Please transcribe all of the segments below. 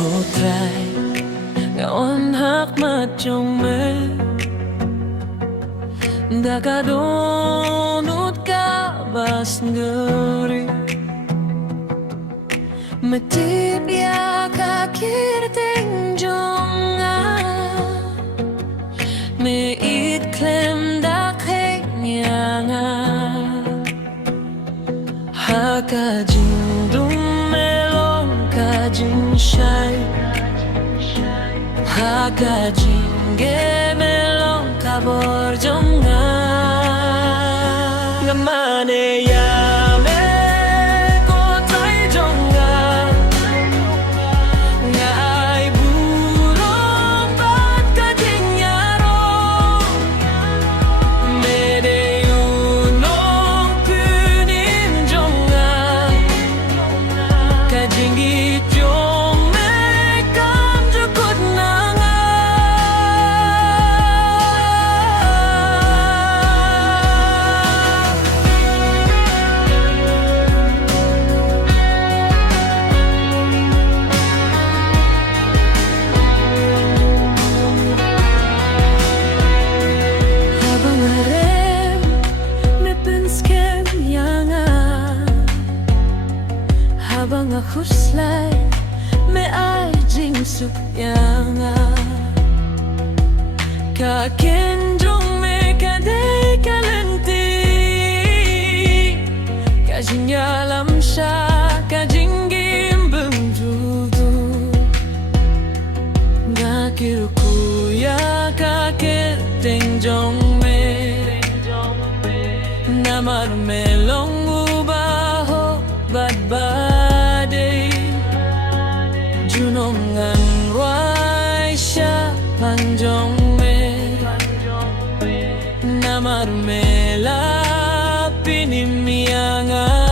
Kutrai ngawan hak macongme Dakadonut kabas ngeri Metip ya kakir tenjonga Meit klem dakhenyanga Hakajing dumelong kajing shai Hakajing gemelong kabor jonga Ngamane yame kotay jonga Ngai burong bat kajing yaro Mede yunong punim jonga Kajing gitjong mekam jukut nanga Habang harem mepenskem yanga Habang aku slay me ai jing sup yanga Kaken jong me kadai kalenti Kajing yalam sha kajing gimbeng dudu Ngakiruku ya kaketeng jong me Namar melong ubaho bad badai Junongan ruai sya panjong me Namar mela pinim yanga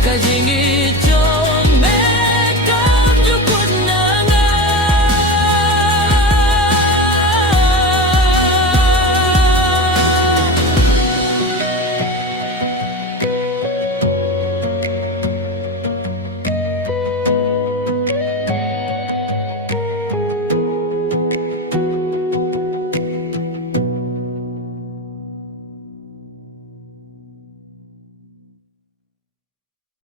Kajing